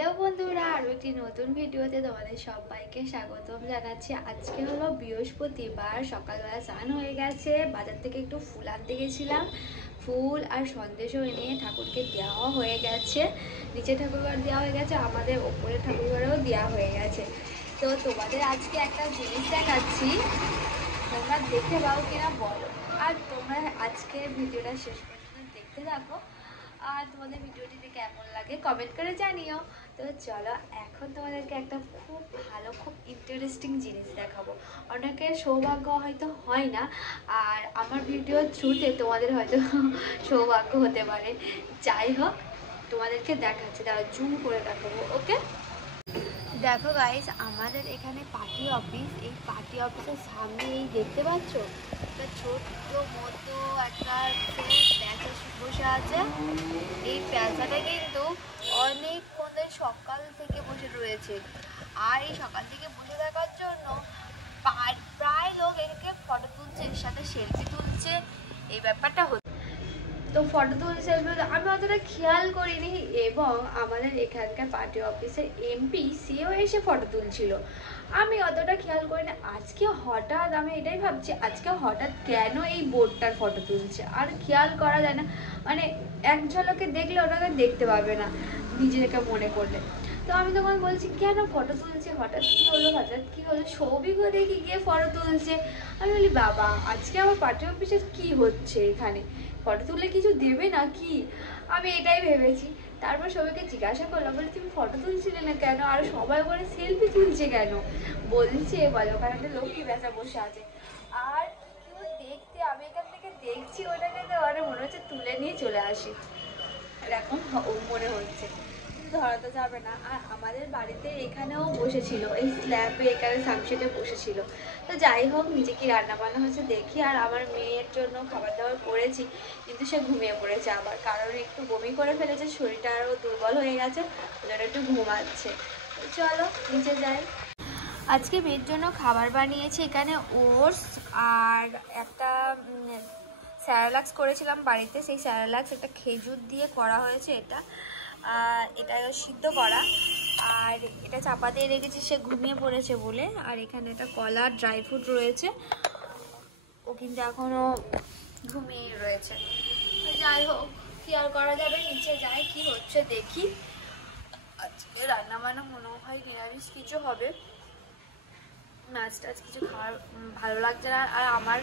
Hello বন্ধুরা, আরও একটি নতুন ভিডিওতে তোমাদের সবাইকে স্বাগতম জানাচ্ছি। আজকে হলো বৃহস্পতিবার, সকালবেলা স্নান হয়ে গেছে। বাজার থেকে একটু ফুল আনতে গেছিলাম, ফুল আর সন্দেশও এনে ঠাকুরকে দেওয়া হয়ে গেছে। নিচে ঠাকুরঘর দেওয়া হয়ে গেছে, আমাদের ওপরে ঠাকুরঘরেও দেওয়া হয়ে গেছে। তো তোমাদের আজকে একটা জিনিস দেখাচ্ছি, তোমরা দেখতে পাও কিনা বলো। আর তোমরা আজকের ভিডিওটা শেষ পর্যন্ত দেখতে থাকো, আর তোমাদের ভিডিওটিতে কেমন লাগে কমেন্ট করে জানিও। তো চলো, এখন তোমাদেরকে একটা খুব ভালো, খুব ইন্টারেস্টিং জিনিস দেখাবো। অনেকের সৌভাগ্য হয়তো হয় না, আর আমার ভিডিওর থ্রুতে তোমাদের হয়তো সৌভাগ্য হতে পারে। যাই হোক, তোমাদেরকে দেখাচ্ছি, তারা জুম করে দেখাবো। ওকে, দেখো গাইস, আমাদের এখানে পার্টি অফিস। এই পার্টি অফিসের সামনে এই দেখতে পাচ্ছ একটা ছোট্ট মতো একটা প্যাঁচা বসে আছে। এই প্যাঁচাটা কিন্তু অনেকক্ষণের সকাল থেকে বসে রয়েছে, আর এই সকাল থেকে বসে থাকার জন্য প্রায় লোক একে ফটো তুলছে, এর সাথে সেলফি তুলছে। এই ব্যাপারটা হচ্ছে, তো ফটো তুলছে সেলফি আমি অতটা খেয়াল করিনি। এবং আমাদের এখানকার পার্টি অফিসের এমপি সেও এসে ফটো তুলছিল, আমি অতটা খেয়াল করিনি। আজকে হঠাৎ আমি এটাই ভাবছি, আজকে হঠাৎ কেন এই বোর্ডটার ফটো তুলছে, আর খেয়াল করা যায় না। মানে এক ঝলকে দেখলে ওটাকে দেখতে পাবে না নিজেকে মনে করলে। তো আমি তখন বলছি কেন ফটো তুলছে, হঠাৎ কী হলো, হঠাৎ কী হলো। সৌভিকও দেখি গিয়ে ফটো তুলছে। আমি বলি বাবা, আজকে আমার পার্টি অফিসে কী হচ্ছে, এখানে ফটো তুললে কিছু দেবে না কি, আমি এটাই ভেবেছি। তারপর সবাইকে জিজ্ঞাসা করলাম, বলে তুমি ফটো তুলছিলে না কেন, আর সবাই বলে সেলফি তুলছে কেন। বলছে বলে ওখানে একটা লক্ষ্মী বেচা বসে আছে, আর কেউ দেখতে, আমি এখান থেকে দেখছি ওটাকে, তো মানে মনে হচ্ছে তুলে নিয়ে চলে আসি, এরকম মনে হচ্ছে, কিন্তু ধরা তো যাবে না। আর আমাদের বাড়িতে এখানেও বসেছিল, এই স্ল্যাবে এখানে সামসেটে বসেছিল। তো যাই হোক, নিচে কি রান্না বান্না হচ্ছে দেখি। আর আমার মেয়ের জন্য খাবার দাবার করেছি, কিন্তু সে ঘুমিয়ে পড়েছে আবার, কারণ একটু বমি করে ফেলেছে, শরীরটা আরও দুর্বল হয়ে গেছে, ওদের একটু ঘুমাচ্ছে। তো চলো নিচে যাই। আজকে মেয়ের জন্য খাবার বানিয়েছি, এখানে ওটস আর একটা স্যারালাক্স করেছিলাম বাড়িতে। সেই স্যারালাক্স একটা খেজুর দিয়ে করা হয়েছে, এটা সিদ্ধ করা, আর এটা চাপা দিয়ে রেখেছি, সে ঘুমিয়ে পড়েছে বলে। আর এখানে একটা কলা ড্রাই ফ্রুট রয়েছে, ও কিন্তু এখনও ঘুমিয়ে রয়েছে। যাই হোক, কি আর করা যাবে, নিচে যাই, কি হচ্ছে দেখি। আজকে রান্নাবান্না মনে হয় নিরামিষ কিছু হবে, মাছ টাছ কিছু খাওয়ার ভালো লাগছে না। আর আমার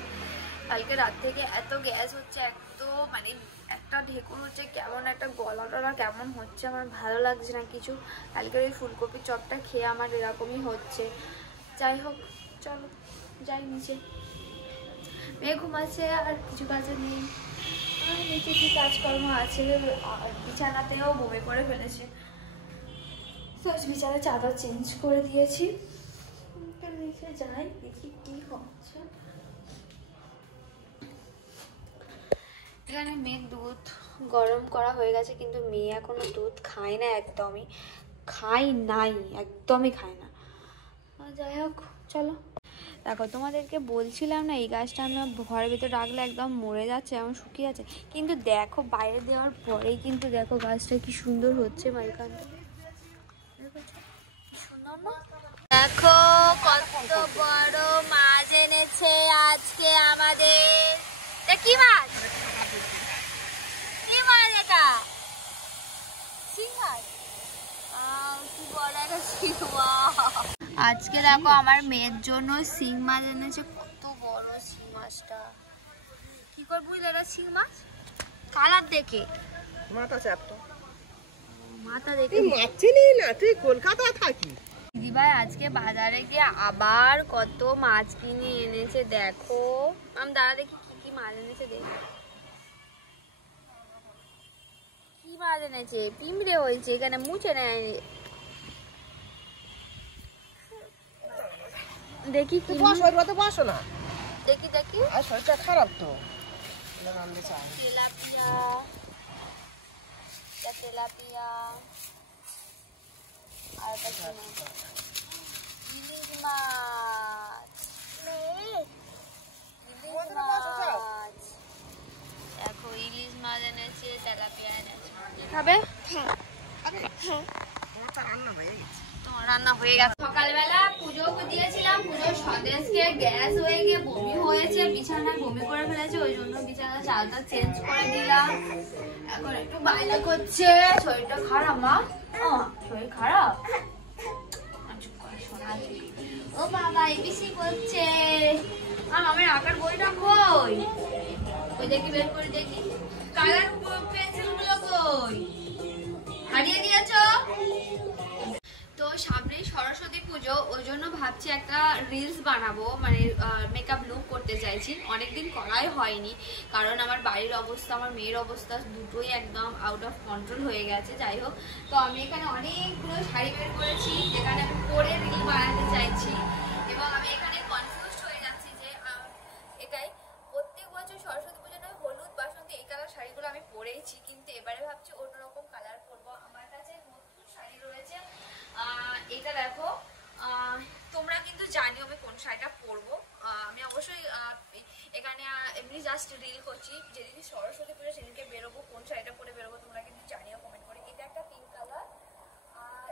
কালকে রাত থেকে এত গ্যাস হচ্ছে, এত মানে একটা ঢেকুর হচ্ছে, কেমন একটা গলা টলা কেমন হচ্ছে, আমার ভালো লাগছে না কিছু। কালকের ওই ফুলকপির চপটা খেয়ে আমার এরকমই হচ্ছে। যাই হোক, চলো যাই নিচে। মেয়ে ঘুমাচ্ছে, আর কিছু কাজে নেই, নিচে কি কাজকর্ম আছে। বিছানাতেও বমি করে ফেলেছে, তো বিছানার চাদর চেঞ্জ করে দিয়েছি। নিচে যাই, দেখি কি হচ্ছে। এখানে মেয়ের দুধ গরম করা হয়ে গেছে, কিন্তু মেয়ে এখনো দুধ খায় না, একদমই খায় না। যাই হোক, চলো। দেখো, তোমাদেরকে বলছিলাম না এই গাছটা আমরা ঘরের ভিতরে রাখলে একদম মরে যাচ্ছে, এমন শুকিয়ে যাচ্ছে, কিন্তু দেখো বাইরে দেওয়ার পরেই কিন্তু দেখো গাছটা কি সুন্দর হচ্ছে। মাইখানটা সুন্দর না? দেখো কত বড় মাছ এনেছে আজকে আমাদের। কি মাছ, কি মাছ এটা? শিং মাছ, কি বলে এটা, শিং মাছ। আজকে দেখো আমার মেয়ের জন্য শিং মাছ এনেছে, কত বড় শিং মাছটা। কি করে বুঝলে এটা শিং মাছ? কালার দেখে, মাথা চাপতো, মাথা দেখে। মাছ চিনি না, তুই কলকাতায় থাকিস। দিদিভাই আজকে বাজারে গিয়ে আবার কত মাছ কিনে এনেছে, দেখো। আমি দাদা দেখি কি কি মাছ এনেছে, দেখি কি মাছ এনেছে। পিঁমড়ে হয়েছে এখানে, মুছে নেয়। দেখি কি বসো না, দেখি দেখি, আর শরীরটা খারাপ তো। তেলাপিয়া, তেলাপিয়া, আর ইলিশ মাছ, দেখো ইলিশ মাছ এনেছে, তেলাপিয়া এনেছে। খাবে? মাথা রান্না হয়ে গেছে। তোমার রান্না হয়ে গেছে। সকালবেলা পুজো দিয়েছিলাম, পুজোর সন্দেশকে গ্যাস হয়ে গিয়ে বমি হয়েছে, বিছানায় বমি করে ফেলেছে, ওই জন্য বিছানার চালটা চেঞ্জ করে দিলাম। এখন একটু বাইরে করছে, শরীরটা খারাপ। মা শরীর খারাপ, ও বাবা এবিসি করছে। আমার আঁকার বইটা কই? ওই দেখি, বের করে দেখি। কালার পেন্সিল গুলো কই? হারিয়ে দিয়েছো? তো সামনেই সরস্বতী পুজো, ওই জন্য ভাবছি একটা রিলস বানাবো, মানে মেকআপ লুক করতে চাইছি। অনেকদিন করাই হয়নি, কারণ আমার বাড়ির অবস্থা, আমার মেয়ের অবস্থা দুটোই একদম আউট অফ কন্ট্রোল হয়ে গেছে। যাই হোক, তো আমি এখানে অনেকগুলো শাড়ি বের করেছি যেখানে আমি পরে রিল বানাতে চাইছি, এবং আমি এখানে কনফিউজড হয়ে যাচ্ছি যে এটাই প্রত্যেক বছর সরস্বতী পুজো নয়, হলুদ বাসন্তী এই কালার শাড়িগুলো আমি পরেইছি, কিন্তু এবারে ভাবছি অন্যরকম কালার পরবো। আমার কাছে নতুন শাড়ি রয়েছে, এটা দেখো। তোমরা কিন্তু জানিও আমি কোন শাড়িটা পরবো। আমি অবশ্যই এখানে এমনি জাস্ট রিল করছি, যেদিন সরস্বতী পুজো সেদিনকে বেরোবো, কোন শাড়িটা পরে বেরোবো তোমরা কিন্তু জানিও কমেন্ট করে। এটা একটা পিঙ্ক কালার, আর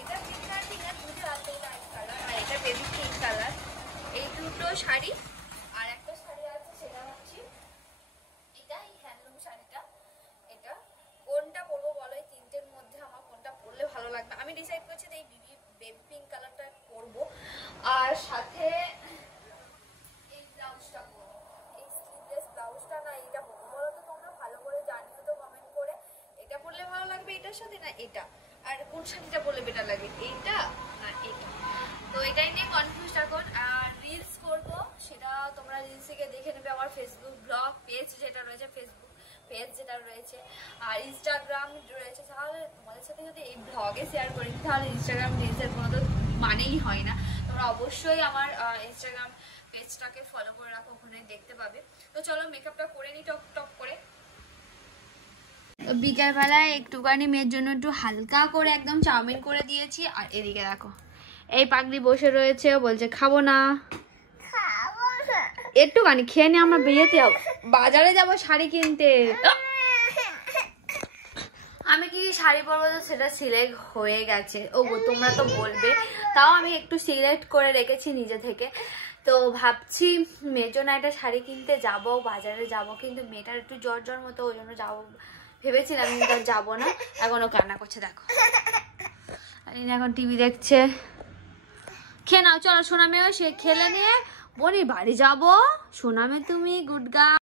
এটা পিঙ্ক কালার, দুটো আছে, এটা এক কালার, আর এটা বেবি পিঙ্ক কালার। এই দুটো শাড়ি, আর একটা শাড়ি আছে সেটা হচ্ছে এটা, এই হ্যান্ডলুম শাড়িটা। এটা কোনটা পরবো বলো? এই তিনটের মধ্যে আমার কোনটা পরলে ভালো লাগবে? আমি ডিসাইড করছি যে এই বেবি পিঙ্ক কালারটা পরবো, আর সাথে এই ব্লাউজটা পরবো। এই স্লিভলেস ব্লাউজটা না এটা পরবো, বলো তো তোমরা ভালো করে জানিও তো কমেন্ট করে। এটা পরলে ভালো লাগবে এটার সাথে না এটা? আর কোন শাড়িটা পরলে বেটার লাগবে, এইটা না এটা? তো এটাই নিয়ে কনফিউজ এখন। আর রিলস করবো, সেটা তোমরা রিলস থেকে দেখে নেবে। আমার ফেসবুক ব্লগ পেজ যেটা রয়েছে, ফেসবুক পেজ যেটা রয়েছে, আর ইনস্টাগ্রাম রয়েছে। তাহলে তোমাদের সাথে যদি এই ব্লগে শেয়ার করি, তাহলে ইনস্টাগ্রাম রিলসের কোনো তো মানেই হয় না। তোমরা অবশ্যই আমার ইনস্টাগ্রাম পেজটাকে ফলো করে রাখো, ওখানে দেখতে পাবে। তো চলো মেকআপটা করে নিই টপ টপ করে। বিকালবেলায় একটুখানি মেয়ের জন্য একটু হালকা করে একদম চাউমিন করে দিয়েছি। আর এদিকে দেখো, এই পাগলি বসে রয়েছে, বলছে খাবো না। একটুখানি খেয়ে নি, আমরা বিয়েতে যাবো, বাজারে যাবো শাড়ি কিনতে। আমি কি শাড়ি পরবো, তো সেটা সিলেক্ট হয়ে গেছে। ও তোমরা তো বলবে, তাও আমি একটু সিলেক্ট করে রেখেছি নিজে থেকে। তো ভাবছি মেয়ের জন্য একটা শাড়ি কিনতে যাব, বাজারে যাব, কিন্তু মেয়েটার একটু জ্বর জ্বর মতো, ওই জন্য যাবো ভেবেছিলাম, কিন্তু আর যাবো না। এখনও কান্না করছে দেখো, এখন টিভি দেখছে। খেয়ে নাও, চলো সোনা মেয়েও সে খেলে নিয়ে বলি বাড়ি যাবো। সোনা মেয়ে তুমি গুড গার্ল।